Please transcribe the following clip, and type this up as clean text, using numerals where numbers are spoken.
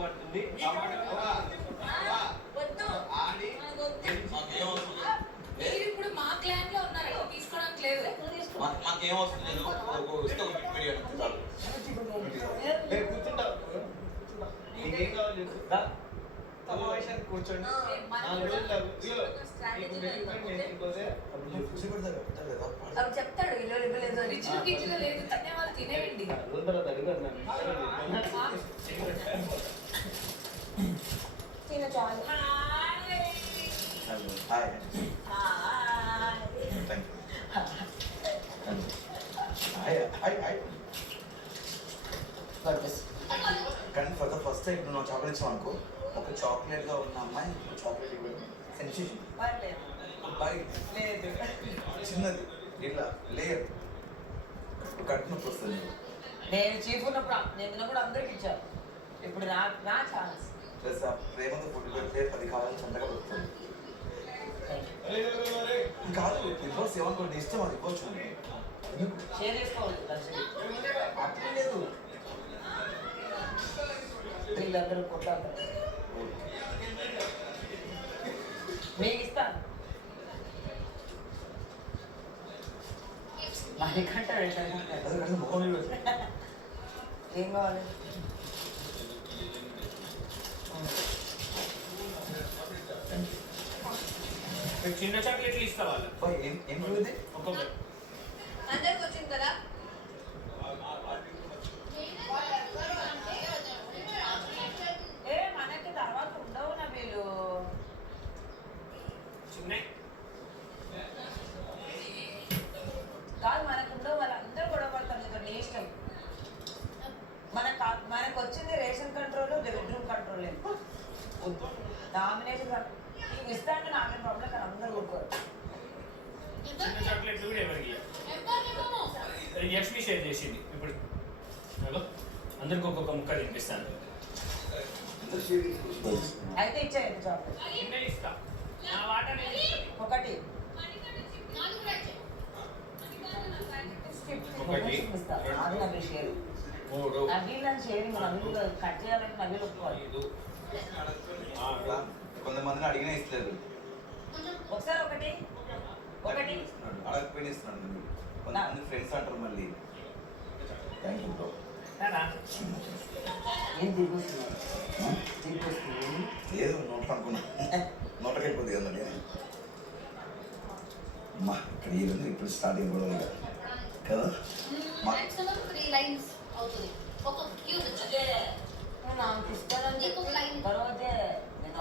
పడుతుంది ఇప్పుడు మా క్లాన్ లో ఉన్నారు తీసుకోవడానికి లేదు. మాకేం వస్తుంది నేను కూర్చుంటా సమావేశానికి కూర్చోండి. చెప్తాడు రిచులు కిచ్చులు లేదు తినే వాళ్ళు తినేవండి. తిన చాలు. కానీ ఫర్ ద ఫస్ట్ టైం నువ్వు చాక్లెట్ ఇచ్చావు అనుకో, ఒక చాక్లెట్ గా ఉన్న అమ్మాయి చాక్లెట్ ఇవ్వడం సెన్సేషన్. చిన్నది ఇట్లా లేయర్ కట్టినప్పుడు వస్తుంది. నేను చీఫ్ ఉన్నప్పుడు నేను తిన్నప్పుడు అందరికి ఇచ్చాను. ఇప్పుడు నా ఛాన్స్. ప్లస్ ఆ ప్రేమతో ఫుడ్ పెడితే 10 కావాలి చందగా దొరుకుతుంది. కాదు బికాస్ ఏమనుకోండి ఇష్టం అది ఇవ్వచ్చు. షేర్ చేసుకోవాలి అట్లా లేదు, వీళ్ళందరూ కొట్టాలి. మీకు ఇస్తాను. మనకంటే ఏం కావాలి? చిన్న చాక్లెట్లు ఇస్తా వాళ్ళు. ఏం ఒక్కొక్కటి అందరికి వచ్చింది కదా. మనకి తర్వాత ఉండవు నా వీళ్ళు చిన్న కాదు, మనకు ఉండవు. వాళ్ళందరూ గొడవ పడతారు కదా. నీ ఇష్టం. మనకు వచ్చింది ration control, bedroom control. Nomination నీకు ఇస్తా అంటే నాకేం ప్రాబ్లం, కానీ అందరూ ఊరుకోరు. చిన్న చాక్లెట్లు కూడా ఎవరికి లక్ష్మి షేర్ చేసింది. ఇప్పుడు అందరికి ఒక్కొక్క ముక్క తినిపిస్తాను. అయితే ఇచ్చేయండి చాక్లెట్. చిన్న ఇస్తా, నా వాటా ఒకటి నవీళ్ళని షేరింగ్. నవీళ్ళు కట్ చేయాలంటే నవీళ్ళు ఒప్పుకోవాలి. కొంతమందిని అడిగినా ఇస్తలేదు. ఒకసారి ఒకటి అడగకపోయినా ఇస్తున్నాడు. కొంతమంది ఫ్రెండ్స్ అంటారు మళ్ళీ. Thank you bro. ఏం తిరిగిస్తుంది లేదు నోట్ అనుకున్నా, నోట్కి వెళ్ళిపోతుంది కదా. అమ్మా ఇక్కడ ఏముంది ఇప్పుడు స్టార్ట్ అయిపోవడం కదా. మాక్సిమం 3 లైన్స్ అవుతుంది. ఒక క్యూబ్ నాకు ఇష్టం.